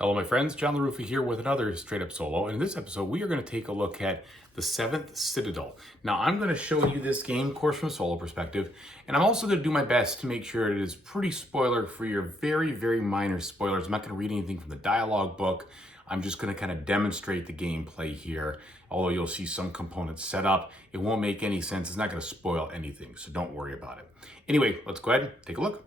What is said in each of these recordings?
Hello my friends, John LaRuffa here with another Straight Up Solo, and in this episode we are going to take a look at the 7th Citadel. Now I'm going to show you this game, of course, from a solo perspective, and I'm also going to do my best to make sure it is pretty spoiler free or very minor spoilers. I'm not going to read anything from the dialogue book. I'm just going to kind of demonstrate the gameplay here. Although you'll see some components set up, it won't make any sense. It's not going to spoil anything, so don't worry about it. Anyway, let's go ahead and take a look.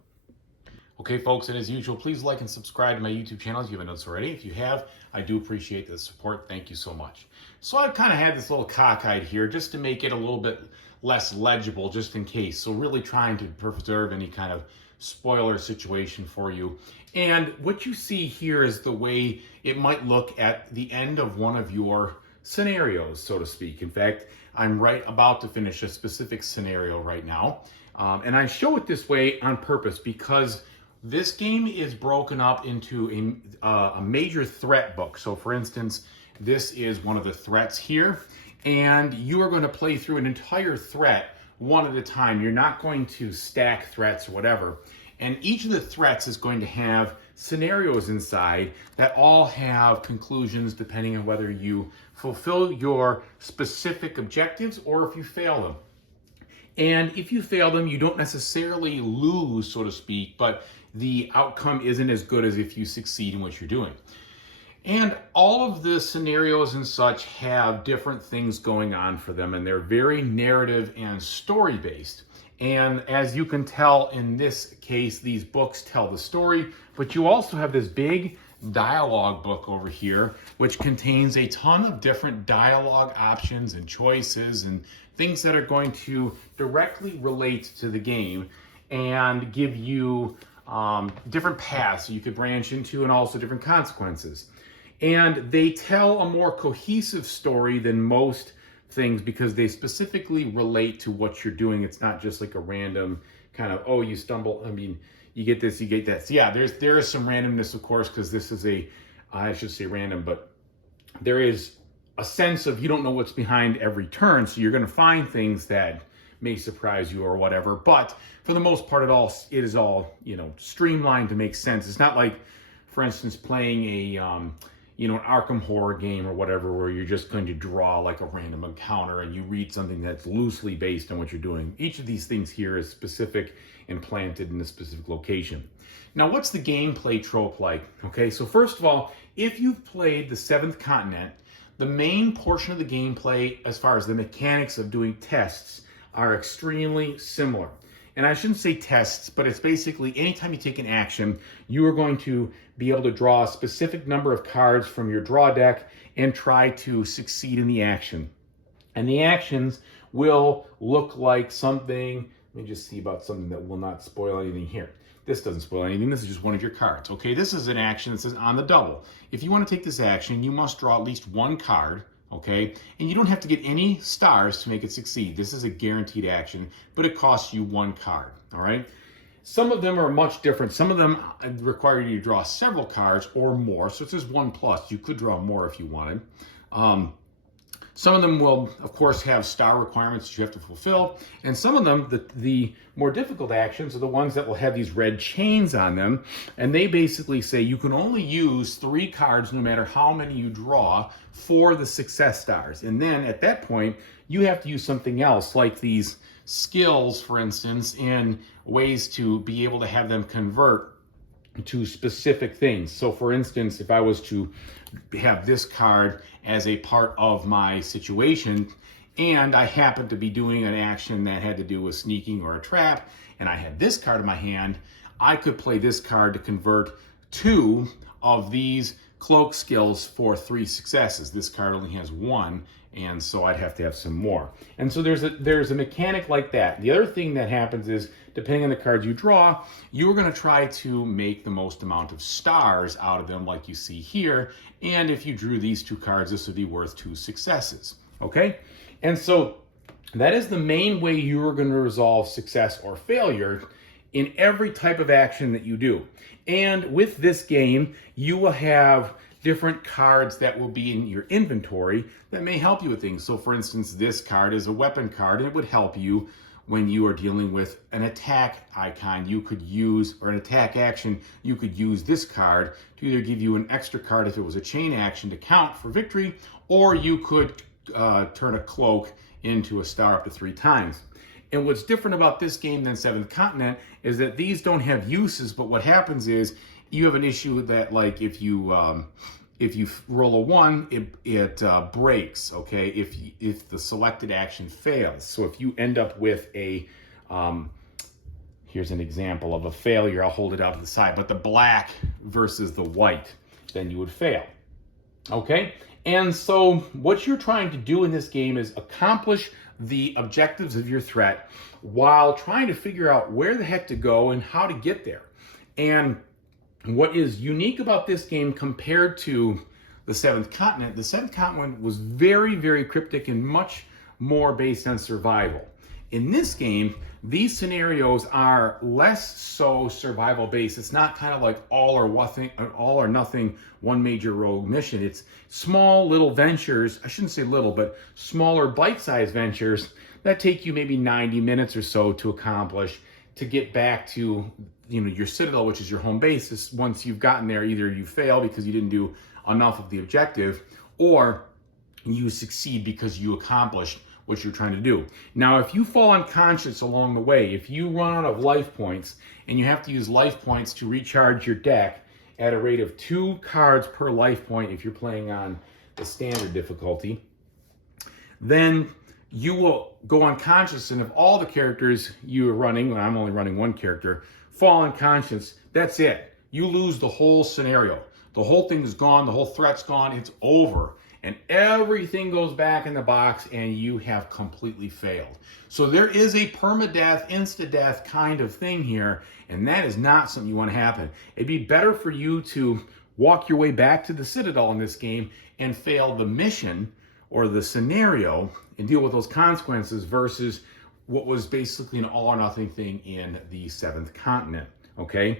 Okay, folks, and as usual, please like and subscribe to my YouTube channel if you haven't done so already. If you have, I do appreciate the support. Thank you so much. So I kind of had this little cockeyed here just to make it a little bit less legible, just in case. So really trying to preserve any kind of spoiler situation for you. And what you see here is the way it might look at the end of one of your scenarios, so to speak. In fact, I'm right about to finish a specific scenario right now. And I show it this way on purpose because this game is broken up into a major threat book. So for instance, this is one of the threats here, and you are going to play through an entire threat one at a time. You're not going to stack threats or whatever. And each of the threats is going to have scenarios inside that all have conclusions depending on whether you fulfill your specific objectives or if you fail them. And if you fail them, you don't necessarily lose, so to speak, but the outcome isn't as good as if you succeed in what you're doing. And all of the scenarios and such have different things going on for them, and they're very narrative and story-based. And as you can tell in this case, these books tell the story, but you also have this big dialogue book over here, which contains a ton of different dialogue options and choices and things that are going to directly relate to the game and give you different paths you could branch into and also different consequences. And they tell a more cohesive story than most things because they specifically relate to what you're doing. It's not just like a random kind of, oh, you stumble, I mean, you get this, you get that. So yeah, there is some randomness, of course, because this is I should say random, but there is a sense of you don't know what's behind every turn, so you're going to find things that may surprise you or whatever. But for the most part, it is all streamlined to make sense. It's not like, for instance, playing an Arkham horror game or whatever, where you're just going to draw like a random encounter and you read something that's loosely based on what you're doing. Each of these things here is specific and planted in a specific location. Now, what's the gameplay trope like? Okay, so first of all, if you've played the 7th Continent, the main portion of the gameplay, as far as the mechanics of doing tests, are extremely similar. And I shouldn't say tests, but it's basically anytime you take an action, you are going to be able to draw a specific number of cards from your draw deck and try to succeed in the action. And the actions will look like something, let me just see about something that will not spoil anything here. This doesn't spoil anything, this is just one of your cards. Okay, this is an action that says on the double. If you want to take this action, you must draw at least one card. Okay, and you don't have to get any stars to make it succeed. This is a guaranteed action, but it costs you one card, all right? Some of them are much different. Some of them require you to draw several cards or more, so it says 1+. You could draw more if you wanted. Some of them will, of course, have star requirements that you have to fulfill, and some of them, the more difficult actions, are the ones that will have these red chains on them, and they basically say you can only use 3 cards no matter how many you draw for the success stars. And then at that point, you have to use something else, like these skills, for instance, in ways to be able to have them convert to specific things. So for instance, if I was to have this card as a part of my situation and I happened to be doing an action that had to do with sneaking or a trap, and I had this card in my hand, I could play this card to convert 2 of these cloak skills for 3 successes. This card only has 1, and so I'd have to have some more. And so there's a mechanic like that. The other thing that happens is, depending on the cards you draw, you're going to try to make the most amount of stars out of them, like you see here. And if you drew these 2 cards, this would be worth 2 successes. Okay? And so that is the main way you are going to resolve success or failure in every type of action that you do. And with this game, you will have different cards that will be in your inventory that may help you with things. So for instance, this card is a weapon card, and it would help you when you are dealing with an attack icon, you could use, or an attack action, you could use this card to either give you an extra card if it was a chain action to count for victory, or you could turn a cloak into a star up to 3 times. And what's different about this game than Seventh Continent is that these don't have uses, but what happens is you have an issue that, like, if you roll a 1, it breaks, okay, if the selected action fails. So if you end up with a, here's an example of a failure, I'll hold it out to the side, but the black versus the white, then you would fail, okay? And so what you're trying to do in this game is accomplish the objectives of your threat while trying to figure out where the heck to go and how to get there. And what is unique about this game compared to the Seventh Continent was very, very cryptic and much more based on survival. In this game, these scenarios are less so survival based. It's not kind of like all or nothing, one major rogue mission. It's small little ventures, I shouldn't say little, but smaller bite-sized ventures that take you maybe 90 minutes or so to accomplish to get back to, you know, your Citadel, which is your home base. Once you've gotten there, either you fail because you didn't do enough of the objective, or you succeed because you accomplished what you're trying to do. Now, if you fall unconscious along the way, if you run out of life points and you have to use life points to recharge your deck at a rate of 2 cards per life point if you're playing on the standard difficulty, then you will go unconscious, and if all the characters you are running, and I'm only running 1 character, fall unconscious, that's it. You lose the whole scenario. The whole thing is gone, the whole threat's gone, it's over. And everything goes back in the box and you have completely failed. So there is a permadeath, insta-death kind of thing here, and that is not something you want to happen. It'd be better for you to walk your way back to the Citadel in this game and fail the mission or the scenario and deal with those consequences versus what was basically an all or nothing thing in the Seventh Continent, okay?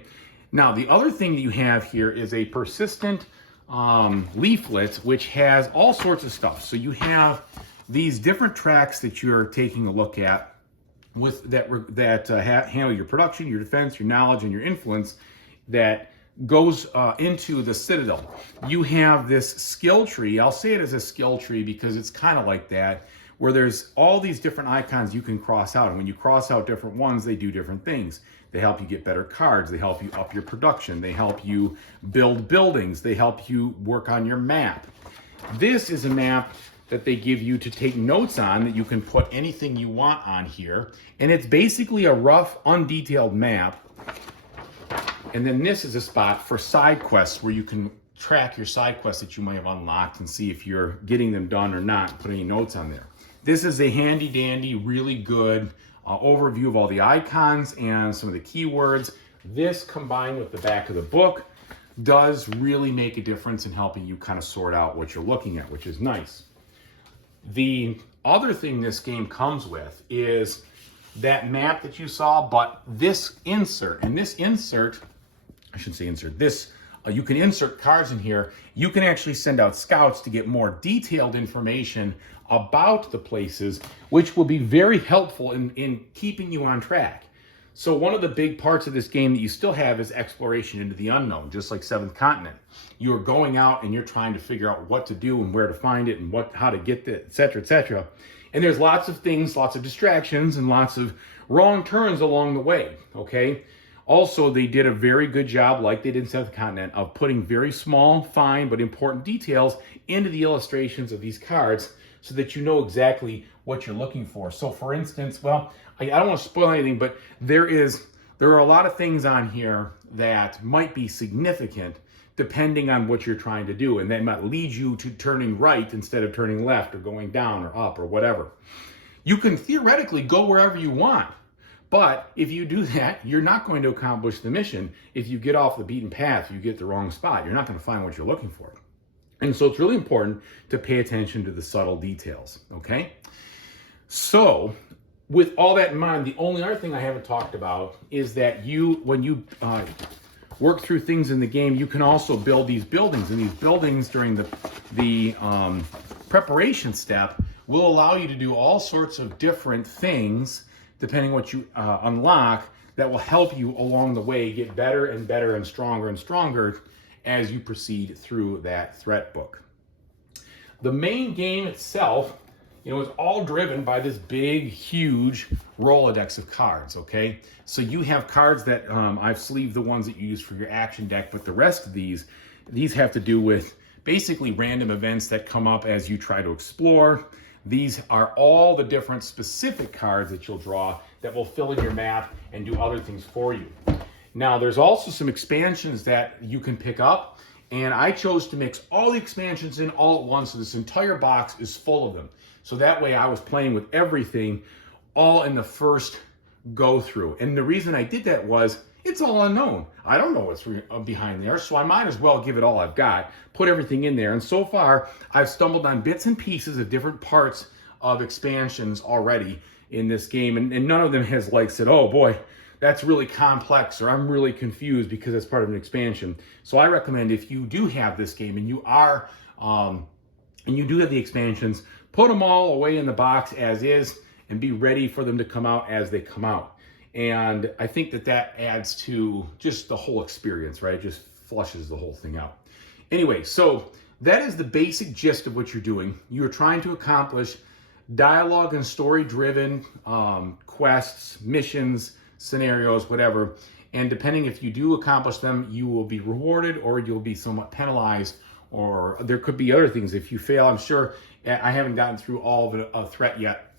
Now, the other thing that you have here is a persistent leaflet, which has all sorts of stuff. So you have these different tracks that you're taking a look at with that handle your production, your defense, your knowledge, and your influence that goes into the Citadel. You have this skill tree. I'll say it as a skill tree because it's kind of like that, where there's all these different icons you can cross out. And when you cross out different ones, they do different things. They help you get better cards. They help you up your production. They help you build buildings. They help you work on your map. This is a map that they give you to take notes on that you can put anything you want on here. And it's basically a rough, undetailed map. And then this is a spot for side quests where you can track your side quests that you might have unlocked and see if you're getting them done or not, put any notes on there. This is a handy dandy, really good overview of all the icons and some of the keywords. This, combined with the back of the book, does really make a difference in helping you kind of sort out what you're looking at, which is nice. The other thing this game comes with is that map that you saw, but this insert. And this insert, I shouldn't say insert, this, you can insert cards in here. You can actually send out scouts to get more detailed information about the places, which will be very helpful in keeping you on track. So one of the big parts of this game that you still have is exploration into the unknown, just like Seventh Continent. You're going out and you're trying to figure out what to do and where to find it and how to get it, et cetera, et cetera. And there's lots of things, lots of distractions, and lots of wrong turns along the way, okay? Also, they did a very good job, like they did in Seventh Continent, of putting very small, fine, but important details into the illustrations of these cards so that you know exactly what you're looking for. So for instance, well, I don't want to spoil anything, but there are a lot of things on here that might be significant depending on what you're trying to do, and that might lead you to turning right instead of turning left or going down or up or whatever. You can theoretically go wherever you want, but if you do that, you're not going to accomplish the mission. If you get off the beaten path, you get the wrong spot, you're not going to find what you're looking for. And so it's really important to pay attention to the subtle details, okay? So with all that in mind, the only other thing I haven't talked about is that when you work through things in the game, you can also build these buildings. And these buildings during the preparation step will allow you to do all sorts of different things depending what you unlock, that will help you along the way get better and better and stronger as you proceed through that threat book. The main game itself, is all driven by this big, huge Rolodex of cards, okay? So you have cards that, I've sleeved the ones that you use for your action deck, but the rest of these have to do with basically random events that come up as you try to explore. These are all the different specific cards that you'll draw that will fill in your map and do other things for you. Now, there's also some expansions that you can pick up, and I chose to mix all the expansions in all at once, so this entire box is full of them. So that way I was playing with everything all in the first go through. And the reason I did that was it's all unknown. I don't know what's behind there, so I might as well give it all I've got, put everything in there. And so far, I've stumbled on bits and pieces of different parts of expansions already in this game, and none of them has said, oh boy, that's really complex, or I'm really confused because it's part of an expansion. So I recommend, if you do have this game and you are, and you do have the expansions, put them all away in the box as is and be ready for them to come out as they come out. And I think that adds to just the whole experience, right? It just flushes the whole thing out. Anyway, so that is the basic gist of what you're doing. You're trying to accomplish dialogue and story-driven quests, missions, scenarios, whatever. And depending if you do accomplish them, you will be rewarded or you'll be somewhat penalized, or there could be other things. If you fail, I'm sure, I haven't gotten through all of a threat yet,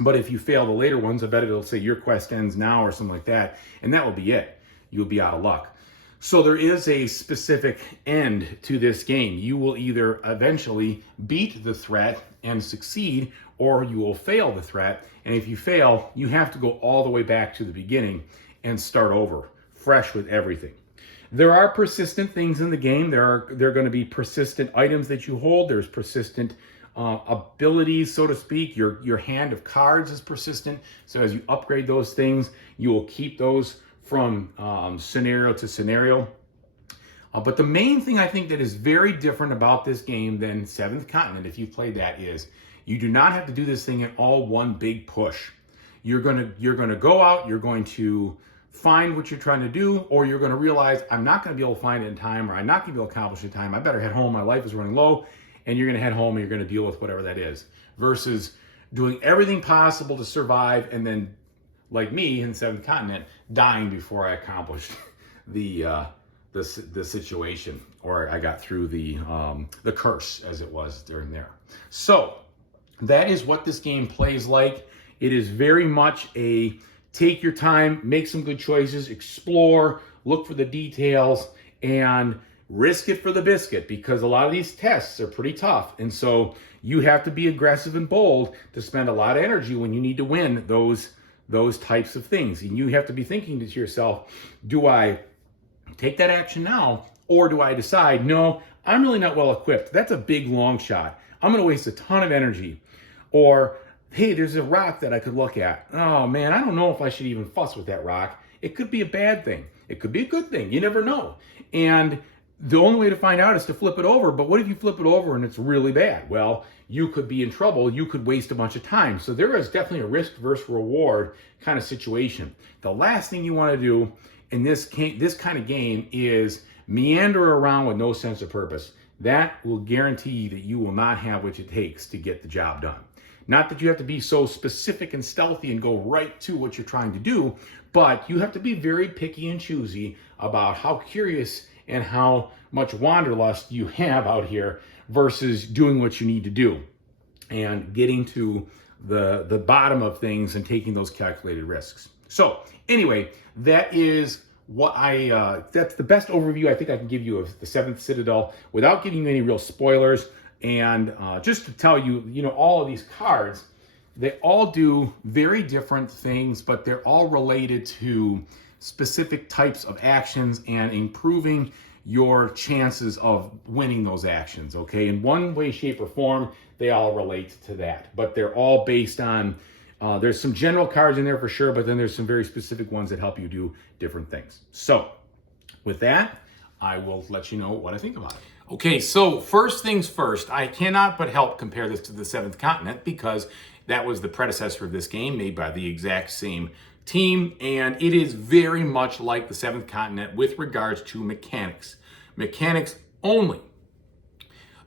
but if you fail the later ones, I bet it'll say your quest ends now or something like that, and that will be it. You'll be out of luck. So there is a specific end to this game. You will either eventually beat the threat and succeed, or you will fail the threat. And if you fail, you have to go all the way back to the beginning and start over, fresh with everything. There are persistent things in the game. There are going to be persistent items that you hold. There's persistent abilities, so to speak. Your hand of cards is persistent. So as you upgrade those things, you will keep those from scenario to scenario. But the main thing I think that is very different about this game than Seventh Continent, if you've played that, is you do not have to do this thing in all one big push. You're gonna go out, you're going to find what you're trying to do, or you're gonna realize, I'm not gonna be able to find it in time, or I'm not gonna be able to accomplish it in time, I better head home, my life is running low, and you're gonna head home and you're gonna deal with whatever that is. Versus doing everything possible to survive, and then, like me in Seventh Continent, dying before I accomplished the situation, or I got through the curse, as it was during there. So that is what this game plays like. It is very much a take your time, make some good choices, explore, look for the details, and risk it for the biscuit, because a lot of these tests are pretty tough. And so you have to be aggressive and bold to spend a lot of energy when you need to win those types of things. And you have to be thinking to yourself, do I take that action now, or do I decide, no, I'm really not well equipped. That's a big long shot. I'm going to waste a ton of energy. Or, hey, there's a rock that I could look at. Oh man, I don't know if I should even fuss with that rock. It could be a bad thing. It could be a good thing. You never know. And the only way to find out is to flip it over. But what if you flip it over and it's really bad? Well, you could be in trouble. You could waste a bunch of time. So there is definitely a risk versus reward kind of situation. The last thing you want to do in this kind of game is meander around with no sense of purpose. That will guarantee that you will not have what it takes to get the job done. Not that you have to be so specific and stealthy and go right to what you're trying to do, but you have to be very picky and choosy about how curious and how much wanderlust you have out here versus doing what you need to do and getting to the bottom of things and taking those calculated risks. So anyway, that is what that's the best overview I think I can give you of the Seventh Citadel without giving you any real spoilers. And just to tell you, all of these cards, they all do very different things, but they're all related to specific types of actions and improving your chances of winning those actions, okay? In one way, shape, or form, they all relate to that. But they're all based on, there's some general cards in there for sure, but then there's some very specific ones that help you do different things. So with that, I will let you know what I think about it. Okay, so first things first, I cannot but help compare this to the Seventh Continent because That was the predecessor of this game, made by the exact same team, and it is very much like the Seventh Continent with regards to mechanics. Mechanics only.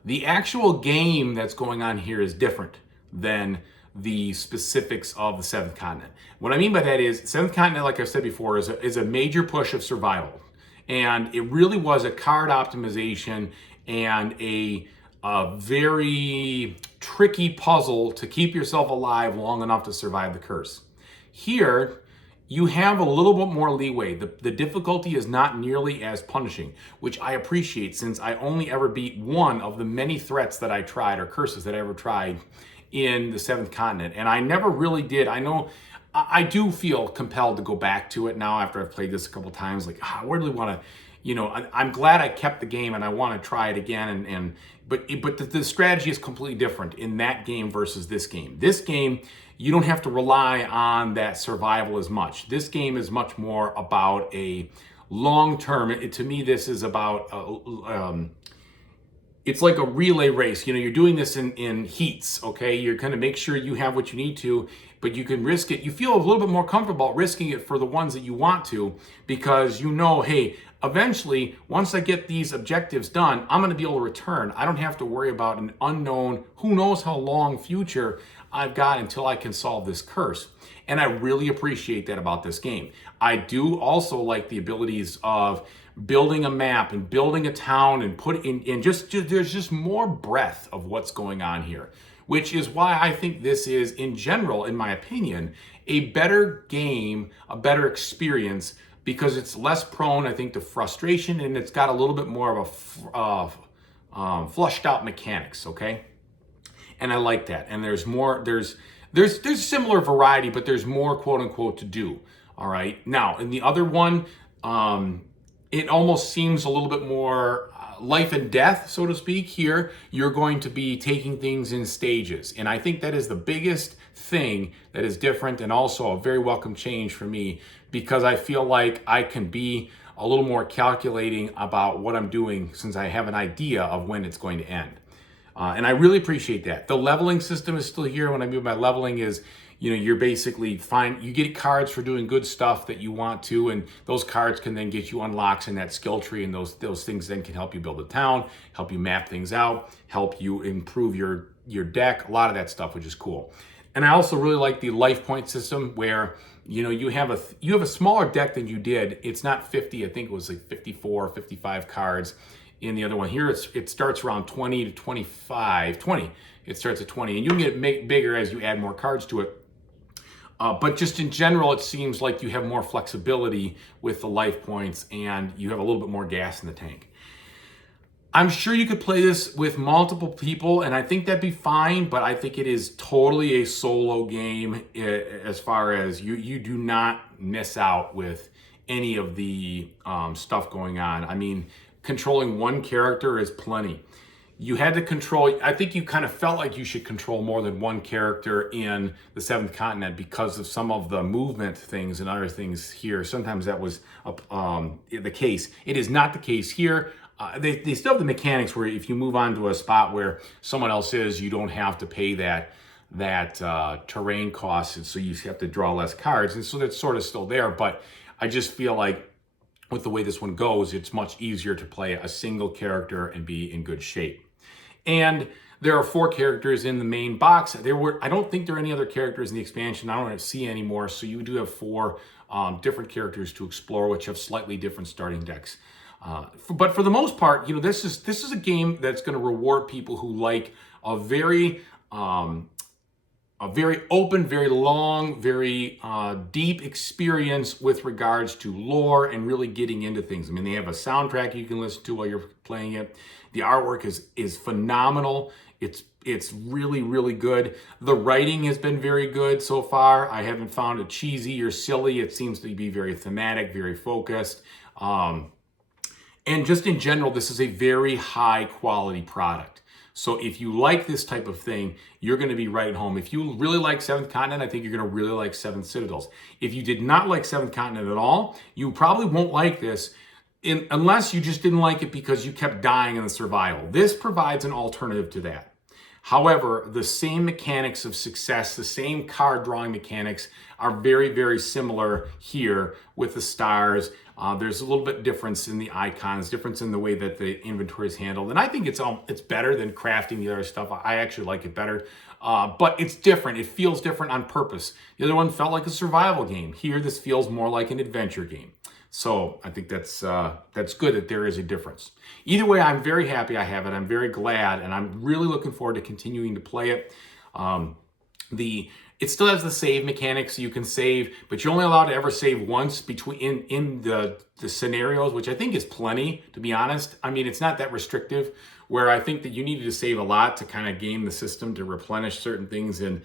The actual game that's going on here is different than the specifics of the Seventh Continent. What I mean by that is, Seventh Continent, like I've said before, is a major push of survival. And it really was a card optimization and a very tricky puzzle to keep yourself alive long enough to survive the curse. Here, you have a little bit more leeway. The difficulty is not nearly as punishing, which I appreciate, since I only ever beat one of the many threats that I tried, or curses that I ever tried, in the Seventh Continent. And I never really did. I know I do feel compelled to go back to it now after I've played this a couple times. Like, I really want to, I'm glad I kept the game and I want to try it again. But the strategy is completely different in that game versus this game. This game, you don't have to rely on that survival as much. This game is much more about a long-term, to me, this is about, it's like a relay race. You're doing this in heats, okay? You're going to make sure you have what you need to, but you can risk it. You feel a little bit more comfortable risking it for the ones that you want to, because hey, eventually, once I get these objectives done, I'm going to be able to return. I don't have to worry about an unknown, who knows how long future I've got until I can solve this curse. And I really appreciate that about this game. I do also like the abilities of building a map and building a town and there's just more breadth of what's going on here, which is why I think this is, in general, in my opinion, a better game, a better experience, because it's less prone, I think, to frustration, and it's got a little bit more of a flushed out mechanics, okay? And I like that. And there's similar variety, but there's more, quote unquote, to do. All right. Now, in the other one, it almost seems a little bit more life and death, so to speak. Here, you're going to be taking things in stages. And I think that is the biggest thing that is different, and also a very welcome change for me, because I feel like I can be a little more calculating about what I'm doing, since I have an idea of when it's going to end. And I really appreciate that. The leveling system is still here. What I mean by leveling is, you're basically you get cards for doing good stuff that you want to, and those cards can then get you unlocks in that skill tree, and those things then can help you build a town, help you map things out, help you improve your deck, a lot of that stuff, which is cool. And I also really like the life point system, where you have a smaller deck than you did. It's not 50, I think it was like 54, 55 cards. In the other one here, it starts around 20 to 25. 20. It starts at 20, and you can get bigger as you add more cards to it. But just in general, it seems like you have more flexibility with the life points, and you have a little bit more gas in the tank. I'm sure you could play this with multiple people, and I think that'd be fine, but I think it is totally a solo game, as far as you do not miss out with any of the stuff going on. I mean, controlling one character is plenty. You had to control, I think you kind of felt like you should control more than one character in the Seventh Continent because of some of the movement things and other things here. Sometimes that was the case. It is not the case here. They still have the mechanics where if you move on to a spot where someone else is, you don't have to pay that terrain cost, and so you have to draw less cards. And so that's sort of still there, but I just feel like with the way this one goes, it's much easier to play a single character and be in good shape. And there are 4 characters in the main box. I don't think there are any other characters in the expansion. I don't see any more. So you do have 4 different characters to explore, which have slightly different starting decks. But for the most part, this is a game that's going to reward people who like a very open, very long, very deep experience with regards to lore and really getting into things. I mean, they have a soundtrack you can listen to while you're playing it. The artwork is phenomenal. It's really, really good. The writing has been very good so far. I haven't found it cheesy or silly. It seems to be very thematic, very focused. And just in general, this is a very high quality product. So if you like this type of thing, you're going to be right at home. If you really like Seventh Continent, I think you're going to really like Seven Citadels. If you did not like Seventh Continent at all, you probably won't like this unless you just didn't like it because you kept dying in the survival. This provides an alternative to that. However, the same mechanics of success, the same card drawing mechanics are very, very similar here with the stars. There's a little bit difference in the icons, difference in the way that the inventory is handled. And I think it's better than crafting the other stuff. I actually like it better. But it's different. It feels different on purpose. The other one felt like a survival game. Here, this feels more like an adventure game. So I think that's good that there is a difference. Either way, I'm very happy I have it. I'm very glad, and I'm really looking forward to continuing to play it. It still has the save mechanics, so you can save, but you're only allowed to ever save once between in the scenarios, which I think is plenty, to be honest. I mean, it's not that restrictive, where I think that you needed to save a lot to kind of game the system to replenish certain things in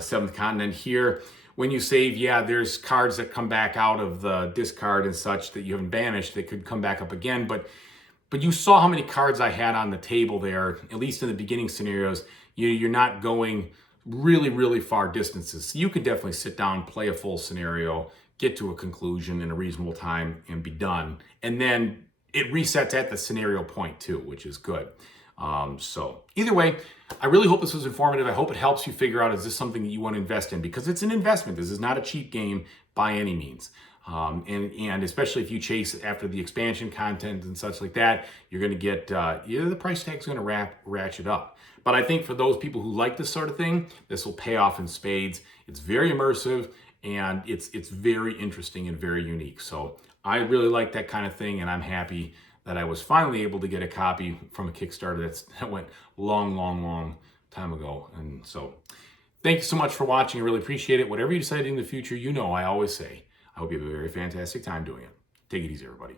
Seventh Continent. Here, when you save, yeah, there's cards that come back out of the discard and such that you haven't banished that could come back up again. But you saw how many cards I had on the table there, at least in the beginning scenarios. You're not going really, really far distances. So you could definitely sit down, play a full scenario, get to a conclusion in a reasonable time, and be done. And then it resets at the scenario point too, which is good. So either way, I really hope this was informative. I hope it helps you figure out, is this something that you want to invest in? Because it's an investment. This is not a cheap game by any means. And especially if you chase after the expansion content and such like that, you're going to get, the price tag's going to ratchet up. But I think for those people who like this sort of thing, this will pay off in spades. It's very immersive, and it's very interesting and very unique. So I really like that kind of thing, and I'm happy that I was finally able to get a copy from a Kickstarter that went long time ago. And so thank you so much for watching. I really appreciate it. Whatever you decide in the future, I always say, I hope you have a very fantastic time doing it. Take it easy, everybody.